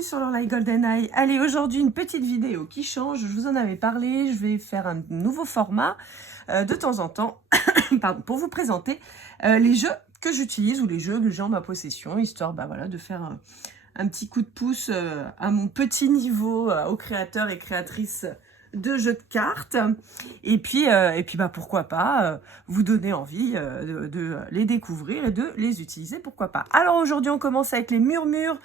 bienvenue sur l'Orlaï Golden Eye. Allez, aujourd'hui une petite vidéo qui change, je vous en avais parlé, je vais faire un nouveau format de temps en temps pardon, pour vous présenter les jeux que j'utilise ou les jeux que j'ai en ma possession, histoire voilà, de faire un petit coup de pouce à mon petit niveau aux créateurs et créatrices de jeux de cartes et puis pourquoi pas vous donner envie de les découvrir et de les utiliser, pourquoi pas. Alors aujourd'hui on commence avec les murmures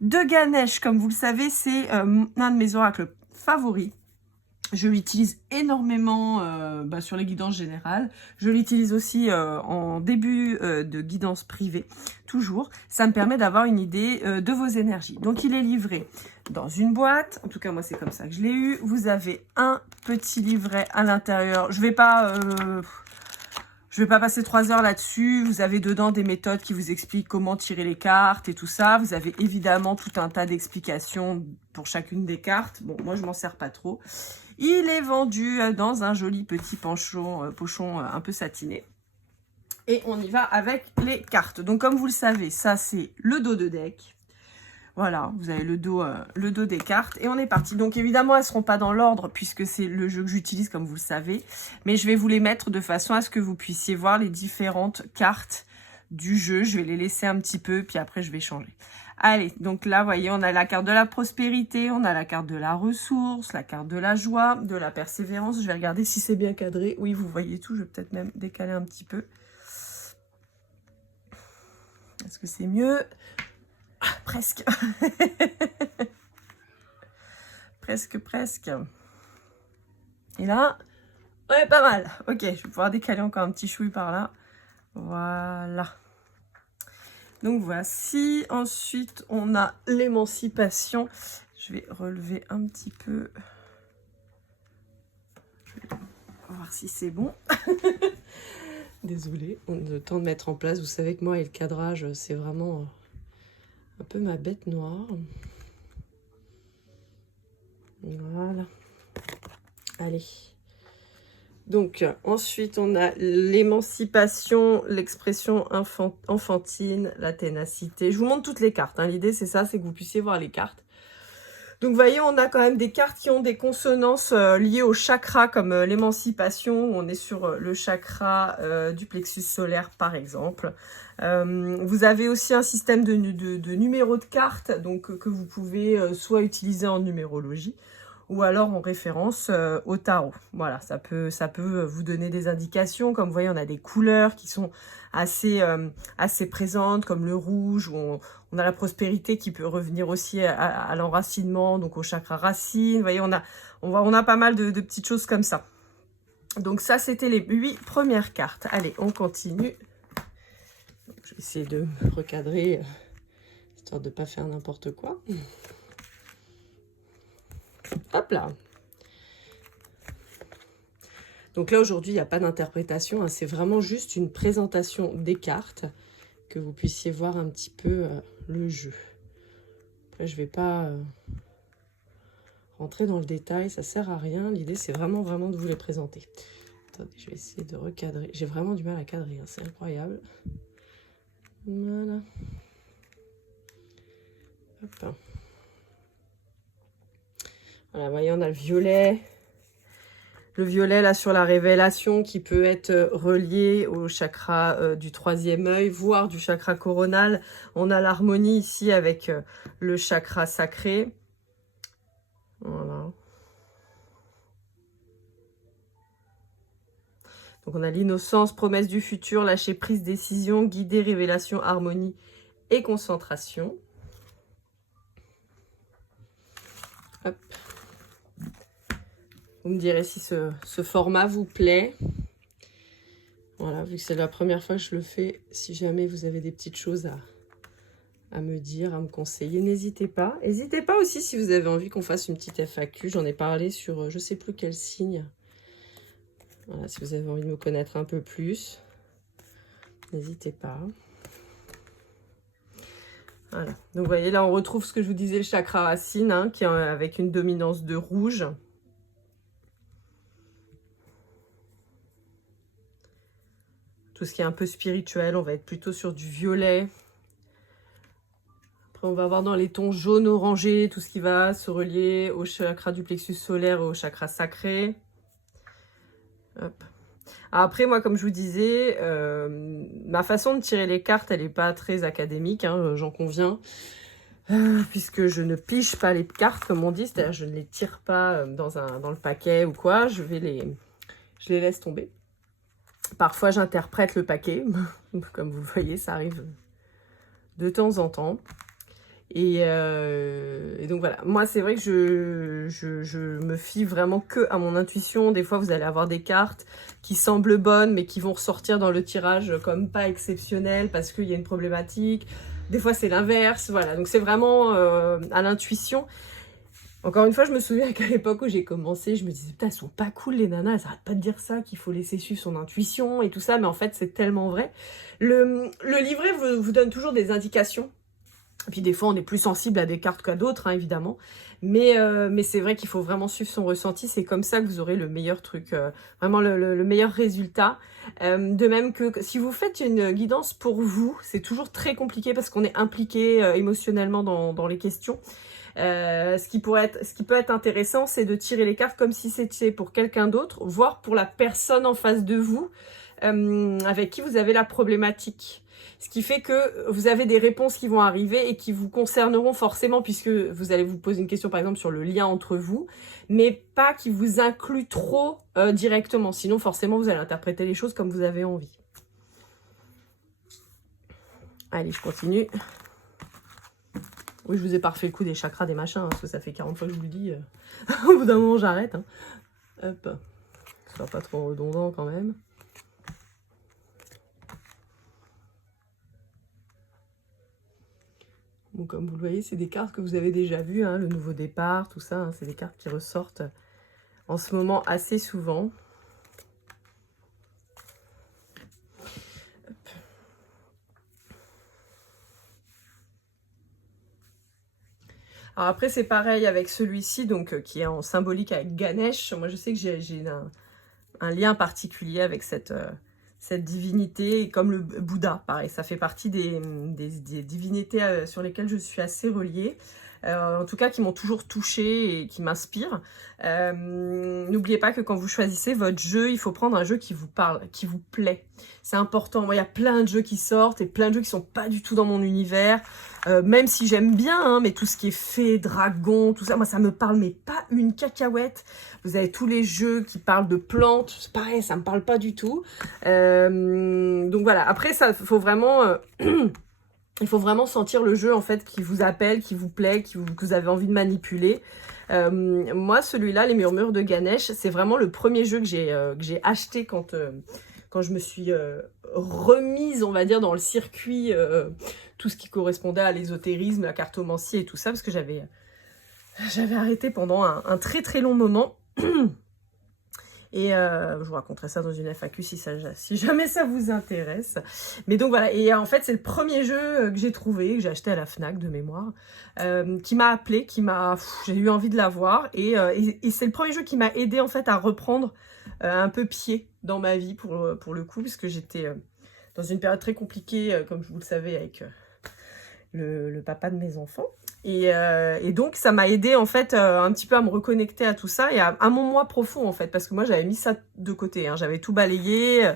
de Ganesh. Comme vous le savez, c'est un de mes oracles favoris. Je l'utilise énormément sur les guidances générales. Je l'utilise aussi en début de guidance privée, toujours. Ça me permet d'avoir une idée de vos énergies. Donc, il est livré dans une boîte. En tout cas, moi, c'est comme ça que je l'ai eu. Vous avez un petit livret à l'intérieur. Je vais pas passer 3 heures là-dessus. Vous avez dedans des méthodes qui vous expliquent comment tirer les cartes et tout ça. Vous avez évidemment tout un tas d'explications pour chacune des cartes. Bon, moi, je m'en sers pas trop. Il est vendu dans un joli petit pochon un peu satiné. Et on y va avec les cartes. Donc, comme vous le savez, ça, c'est le dos de deck. Voilà, vous avez le dos des cartes et on est parti. Donc évidemment, elles ne seront pas dans l'ordre puisque c'est le jeu que j'utilise comme vous le savez. Mais je vais vous les mettre de façon à ce que vous puissiez voir les différentes cartes du jeu. Je vais les laisser un petit peu puis après je vais changer. Allez, donc là, vous voyez, on a la carte de la prospérité, on a la carte de la ressource, la carte de la joie, de la persévérance. Je vais regarder si c'est bien cadré. Oui, vous voyez tout. Je vais peut-être même décaler un petit peu. Est-ce que c'est mieux ? Ah, presque. presque. Et là, ouais, pas mal. Ok, je vais pouvoir décaler encore un petit chouille par là. Voilà. Donc voici. Ensuite, on a l'émancipation. Je vais relever un petit peu. Je vais voir si c'est bon. Désolée, on a le temps de mettre en place. Vous savez que moi et le cadrage, c'est vraiment un peu ma bête noire. Voilà. Allez. Donc, ensuite, on a l'émancipation, l'expression enfantine, la ténacité. Je vous montre toutes les cartes. Hein. L'idée, c'est ça, c'est que vous puissiez voir les cartes. Donc, vous voyez, on a quand même des cartes qui ont des consonances liées au chakra, comme l'émancipation. On est sur le chakra du plexus solaire, par exemple. Vous avez aussi un système de numéros de cartes, donc que vous pouvez soit utiliser en numérologie, ou alors en référence au tarot. Voilà, ça peut vous donner des indications. Comme vous voyez, on a des couleurs qui sont assez présentes, comme le rouge, où on a la prospérité qui peut revenir aussi à l'enracinement, donc au chakra racine. Vous voyez, on a pas mal de petites choses comme ça. Donc ça, c'était les 8 premières cartes. Allez, on continue. Donc, je vais essayer de recadrer, histoire de ne pas faire n'importe quoi. Hop là. Donc là, aujourd'hui, il n'y a pas d'interprétation. Hein, c'est vraiment juste une présentation des cartes, que vous puissiez voir un petit peu le jeu. Après, je ne vais pas rentrer dans le détail. Ça ne sert à rien. L'idée, c'est vraiment de vous les présenter. Attendez, je vais essayer de recadrer. J'ai vraiment du mal à cadrer. Hein, c'est incroyable. Voilà. Hop. Voilà, vous voyez, on a le violet. Le violet, là, sur la révélation, qui peut être relié au chakra du 3e œil, voire du chakra coronal. On a l'harmonie ici avec le chakra sacré. Voilà. Donc, on a l'innocence, promesse du futur, lâcher prise, décision, guider, révélation, harmonie et concentration. Hop. Vous me direz si ce format vous plaît. Voilà, vu que c'est la première fois que je le fais, si jamais vous avez des petites choses à me dire, à me conseiller, n'hésitez pas. N'hésitez pas aussi si vous avez envie qu'on fasse une petite FAQ. J'en ai parlé sur je ne sais plus quel signe. Voilà, si vous avez envie de me connaître un peu plus, n'hésitez pas. Voilà, donc vous voyez, là on retrouve ce que je vous disais, le chakra racine, hein, qui est avec une dominance de rouge. Tout ce qui est un peu spirituel, on va être plutôt sur du violet. Après, on va voir dans les tons jaune orangé tout ce qui va se relier au chakra du plexus solaire et au chakra sacré. Hop. Après, moi, comme je vous disais, ma façon de tirer les cartes, elle n'est pas très académique, hein, j'en conviens. Puisque je ne pige pas les cartes, comme on dit, c'est-à-dire je ne les tire pas dans le paquet ou quoi, je les laisse tomber. Parfois, j'interprète le paquet, comme vous le voyez, ça arrive de temps en temps. Et donc voilà, moi c'est vrai que je me fie vraiment que à mon intuition. Des fois vous allez avoir des cartes qui semblent bonnes mais qui vont ressortir dans le tirage comme pas exceptionnelles parce qu'il y a une problématique. Des fois c'est l'inverse, voilà, donc c'est vraiment à l'intuition. Encore une fois, je me souviens qu'à l'époque où j'ai commencé, je me disais putain, elles sont pas cool les nanas, elles arrêtent pas de dire ça, qu'il faut laisser suivre son intuition et tout ça, mais en fait c'est tellement vrai. Le livret vous donne toujours des indications. Et puis des fois, on est plus sensible à des cartes qu'à d'autres, hein, évidemment. Mais c'est vrai qu'il faut vraiment suivre son ressenti. C'est comme ça que vous aurez le meilleur truc, vraiment le meilleur résultat. De même que si vous faites une guidance pour vous, c'est toujours très compliqué parce qu'on est impliqué émotionnellement dans les questions. Ce qui peut être intéressant, c'est de tirer les cartes comme si c'était pour quelqu'un d'autre, voire pour la personne en face de vous, avec qui vous avez la problématique. Ce qui fait que vous avez des réponses qui vont arriver et qui vous concerneront forcément puisque vous allez vous poser une question par exemple sur le lien entre vous, mais pas qui vous inclut trop directement. Sinon forcément vous allez interpréter les choses comme vous avez envie. Allez, je continue. Oui, je vous ai pas refait le coup des chakras, des machins, hein, parce que ça fait 40 fois que je vous le dis. Au bout d'un moment, j'arrête. Hein. Hop. Ça soit pas trop redondant quand même. Bon, comme vous le voyez, c'est des cartes que vous avez déjà vues, hein, le nouveau départ, tout ça. Hein, c'est des cartes qui ressortent en ce moment assez souvent. Hop. Alors après, c'est pareil avec celui-ci, donc qui est en symbolique avec Ganesh. Moi, je sais que j'ai un lien particulier avec cette divinité, comme le Bouddha, pareil, ça fait partie des divinités sur lesquelles je suis assez reliée, en tout cas qui m'ont toujours touchée et qui m'inspirent. N'oubliez pas que quand vous choisissez votre jeu, il faut prendre un jeu qui vous parle, qui vous plaît. C'est important. Moi, il y a plein de jeux qui sortent et plein de jeux qui sont pas du tout dans mon univers, même si j'aime bien, hein, mais tout ce qui est fée, dragon, tout ça, moi ça me parle, mais pas une cacahuète. Vous avez tous les jeux qui parlent de plantes, c'est pareil, ça me parle pas du tout. Donc voilà, après ça, faut vraiment... il faut vraiment sentir le jeu en fait qui vous appelle, qui vous plaît, que vous avez envie de manipuler. Moi, celui-là, les Murmures de Ganesh, c'est vraiment le premier jeu que j'ai acheté quand je me suis remise, on va dire, dans le circuit, tout ce qui correspondait à l'ésotérisme, la cartomancie et tout ça, parce que j'avais arrêté pendant un très très long moment. Et je vous raconterai ça dans une FAQ si jamais ça vous intéresse. Mais donc voilà, et en fait c'est le premier jeu que j'ai trouvé, que j'ai acheté à la FNAC de mémoire, qui m'a appelé, j'ai eu envie de l'avoir, et c'est le premier jeu qui m'a aidé en fait à reprendre un peu pied dans ma vie pour le coup, puisque j'étais dans une période très compliquée, comme vous le savez, avec le papa de mes enfants. Et donc ça m'a aidé en fait un petit peu à me reconnecter à tout ça et à mon moi profond en fait, parce que moi j'avais mis ça de côté, hein, j'avais tout balayé,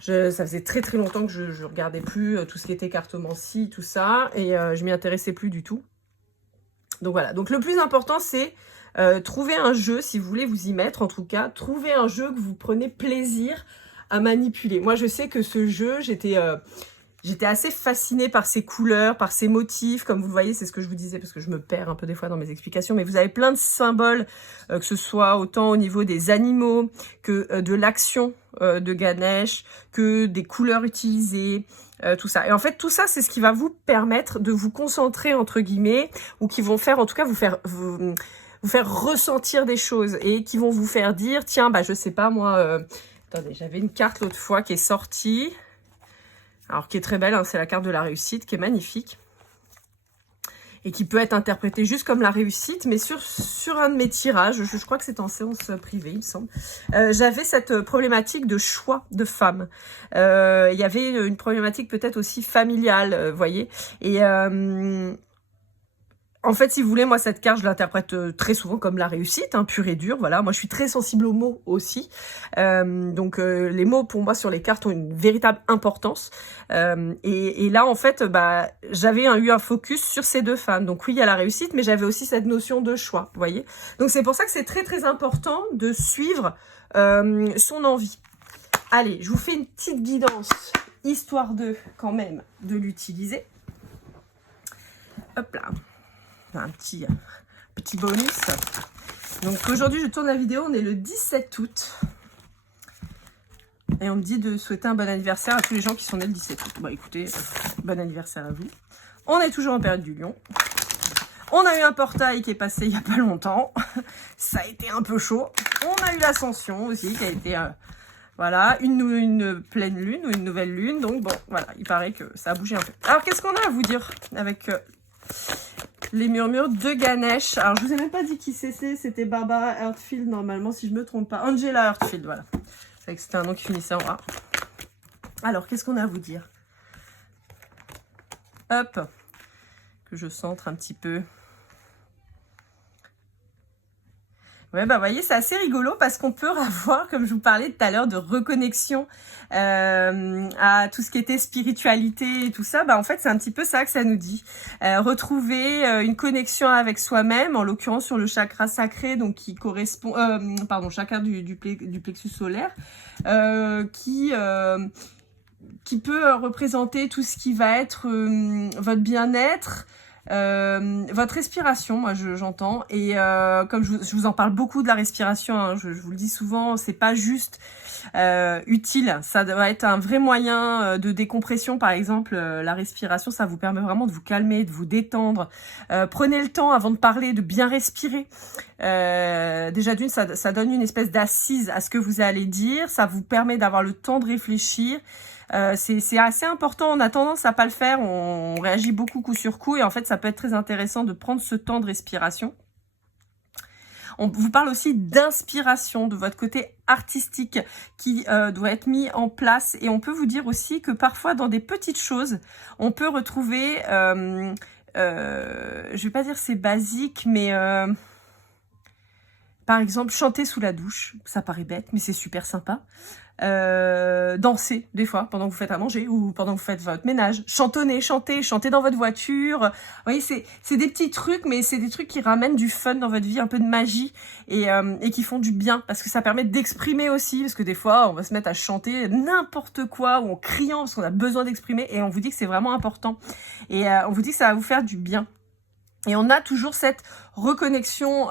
ça faisait très très longtemps que je regardais plus tout ce qui était cartomancie, tout ça, et je m'y intéressais plus du tout. Donc voilà, donc le plus important c'est trouver un jeu, si vous voulez vous y mettre en tout cas, trouver un jeu que vous prenez plaisir à manipuler. Moi je sais que ce jeu, j'étais assez fascinée par ses couleurs, par ses motifs. Comme vous le voyez, c'est ce que je vous disais, parce que je me perds un peu des fois dans mes explications. Mais vous avez plein de symboles, que ce soit autant au niveau des animaux, que de l'action de Ganesh, que des couleurs utilisées, tout ça. Et en fait, tout ça, c'est ce qui va vous permettre de vous concentrer, entre guillemets, ou qui vont faire, en tout cas, vous faire ressentir des choses, et qui vont vous faire dire, tiens, bah je sais pas, moi... attendez, j'avais une carte l'autre fois qui est sortie... Alors, qui est très belle, hein, c'est la carte de la réussite, qui est magnifique. Et qui peut être interprétée juste comme la réussite, mais sur un de mes tirages, je crois que c'est en séance privée, il me semble, j'avais cette problématique de choix de femme. Il y avait une problématique peut-être aussi familiale, vous voyez. Et En fait, si vous voulez, moi, cette carte, je l'interprète très souvent comme la réussite, hein, pure et dure. Voilà, moi, je suis très sensible aux mots aussi. Donc, les mots, pour moi, sur les cartes ont une véritable importance. Et là, en fait, bah, j'avais eu un focus sur ces deux femmes. Donc, oui, il y a la réussite, mais j'avais aussi cette notion de choix, vous voyez. Donc, c'est pour ça que c'est très, très important de suivre son envie. Allez, je vous fais une petite guidance, histoire quand même, de l'utiliser. Hop là. Un petit bonus. Donc aujourd'hui je tourne la vidéo, on est le 17 août et on me dit de souhaiter un bon anniversaire à tous les gens qui sont nés le 17 août. Bah écoutez, bon anniversaire à vous. On est toujours en période du lion. On a eu un portail qui est passé il n'y a pas longtemps. Ça a été un peu chaud. On a eu l'ascension aussi qui a été voilà, une pleine lune ou une nouvelle lune. Donc bon, voilà, il paraît que ça a bougé un peu. Alors qu'est-ce qu'on a à vous dire avec les murmures de Ganesh? Alors, je vous ai même pas dit qui c'était Barbara Hertfield, normalement, si je me trompe pas. Angela Hertfield, voilà. C'est vrai que c'était un nom qui finissait en A. Alors, qu'est-ce qu'on a à vous dire? Hop, que je centre un petit peu. Ouais, bah, vous voyez, c'est assez rigolo parce qu'on peut avoir, comme je vous parlais tout à l'heure, de reconnexion à tout ce qui était spiritualité et tout ça. Bah, en fait, c'est un petit peu ça que ça nous dit. Retrouver une connexion avec soi-même, en l'occurrence sur le chakra sacré, donc qui correspond, chakra du plexus solaire, qui peut représenter tout ce qui va être votre bien-être, votre respiration, moi j'entends, et comme je vous en parle beaucoup de la respiration, hein, je vous le dis souvent, c'est pas juste utile, ça doit être un vrai moyen de décompression. Par exemple, la respiration, ça vous permet vraiment de vous calmer, de vous détendre. Prenez le temps avant de parler, de bien respirer. Déjà d'une, ça donne une espèce d'assise à ce que vous allez dire, ça vous permet d'avoir le temps de réfléchir. C'est assez important, on a tendance à pas le faire, on réagit beaucoup coup sur coup, et en fait ça peut être très intéressant de prendre ce temps de respiration. On vous parle aussi d'inspiration, de votre côté artistique qui doit être mis en place, et on peut vous dire aussi que parfois dans des petites choses, on peut retrouver, je vais pas dire c'est basique, mais par exemple chanter sous la douche, ça paraît bête mais c'est super sympa. Danser des fois pendant que vous faites à manger ou pendant que vous faites votre ménage, chanter dans votre voiture. Vous voyez, c'est des petits trucs, mais c'est des trucs qui ramènent du fun dans votre vie, un peu de magie, et qui font du bien parce que ça permet d'exprimer aussi, parce que des fois on va se mettre à chanter n'importe quoi ou en criant parce qu'on a besoin d'exprimer, et on vous dit que c'est vraiment important, et on vous dit que ça va vous faire du bien. Et on a toujours cette reconnexion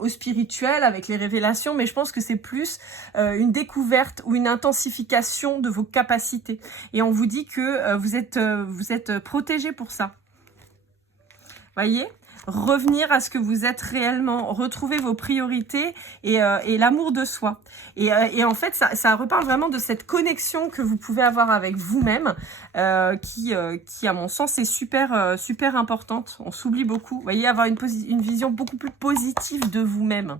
au spirituel avec les révélations, mais je pense que c'est plus une découverte ou une intensification de vos capacités. Et on vous dit que vous êtes protégé pour ça. Voyez ? Revenir à ce que vous êtes réellement, retrouver vos priorités et l'amour de soi. Et en fait, ça reparle vraiment de cette connexion que vous pouvez avoir avec vous-même, qui à mon sens est super super importante. On s'oublie beaucoup. Vous voyez, avoir une vision beaucoup plus positive de vous-même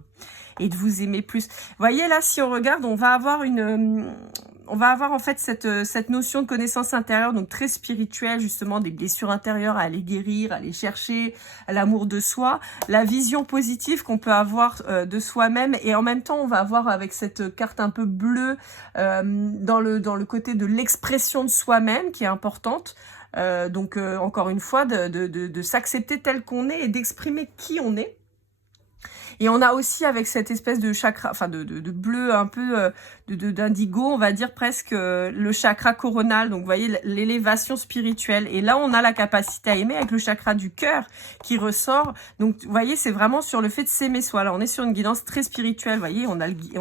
et de vous aimer plus. Vous voyez là, si on regarde, on va avoir en fait cette notion de connaissance intérieure, donc très spirituelle, justement, des blessures intérieures à aller guérir, à aller chercher, l'amour de soi, la vision positive qu'on peut avoir de soi-même, et en même temps on va avoir avec cette carte un peu bleue dans le côté de l'expression de soi-même qui est importante. Donc encore une fois, de s'accepter tel qu'on est et d'exprimer qui on est. Et on a aussi avec cette espèce de chakra, enfin de bleu un peu d'indigo, on va dire presque le chakra coronal, donc vous voyez l'élévation spirituelle. Et là on a la capacité à aimer avec le chakra du cœur qui ressort. Donc vous voyez, c'est vraiment sur le fait de s'aimer soi. Là on est sur une guidance très spirituelle, vous voyez, on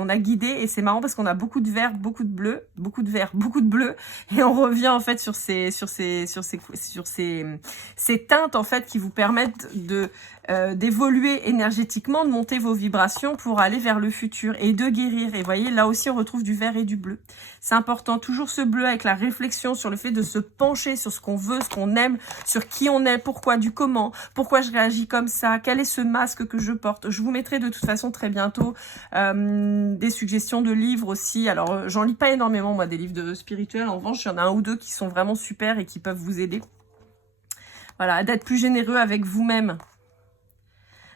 a guidé, et c'est marrant parce qu'on a beaucoup de vert, beaucoup de bleu, beaucoup de vert, beaucoup de bleu, et on revient en fait sur ces teintes en fait qui vous permettent d'évoluer énergétiquement, de monter vos vibrations pour aller vers le futur et de guérir. Et vous voyez, là aussi on retrouve du vert et du bleu. C'est important, toujours ce bleu avec la réflexion sur le fait de se pencher sur ce qu'on veut, ce qu'on aime, sur qui on est, pourquoi, du comment, pourquoi je réagis comme ça, quel est ce masque que je porte. Je vous mettrai de toute façon très bientôt des suggestions de livres aussi. Alors j'en lis pas énormément moi des livres spirituels, en revanche il y en a un ou deux qui sont vraiment super et qui peuvent vous aider. Voilà, d'être plus généreux avec vous-même.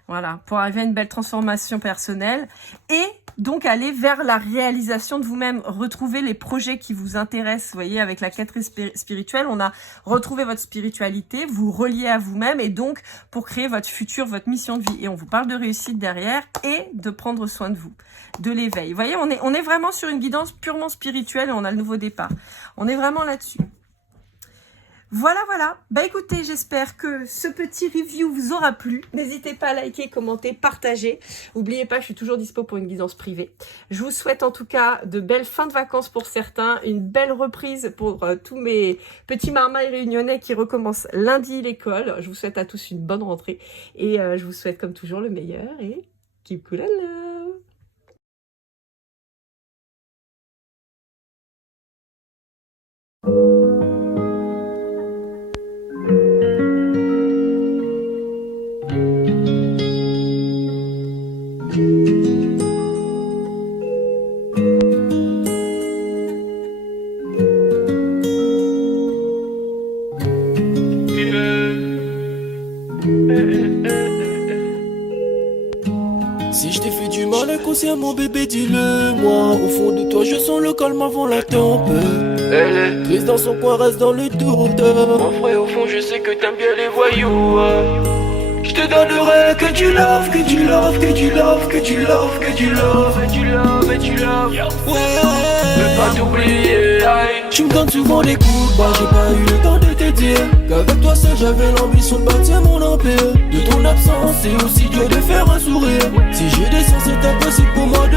Voilà, pour arriver à une belle transformation personnelle et donc aller vers la réalisation de vous-même, retrouver les projets qui vous intéressent. Vous voyez, avec la quête spirituelle, on a retrouvé votre spiritualité, vous reliez à vous-même et donc pour créer votre futur, votre mission de vie. Et on vous parle de réussite derrière et de prendre soin de vous, de l'éveil. Vous voyez, on est vraiment sur une guidance purement spirituelle et on a le nouveau départ. On est vraiment là-dessus. Voilà, voilà. Bah écoutez, j'espère que ce petit review vous aura plu. N'hésitez pas à liker, commenter, partager. N'oubliez pas, je suis toujours dispo pour une guidance privée. Je vous souhaite en tout cas de belles fins de vacances pour certains, une belle reprise pour tous mes petits marmailles réunionnais qui recommencent lundi l'école. Je vous souhaite à tous une bonne rentrée et je vous souhaite comme toujours le meilleur et keep cool and love. Si je t'ai fait du mal inconsciemment bébé dis-le moi. Au fond de toi je sens le calme avant la tempête. Elle est triste dans son coin, reste dans le doute. Mon frère au fond je sais que t'aimes bien les voyous. Je te donnerai que du love, que du love, que du love, que du love, que du love, et du love, et du love. Ouais, veux pas t'oublier. Tu me donnes souvent des coups de barre, j'ai pas eu le temps de te dire qu'avec toi seul j'avais l'ambition de bâtir mon empire. De ton absence c'est aussi dur de faire un sourire. Si j'ai des sens c'est impossible pour moi de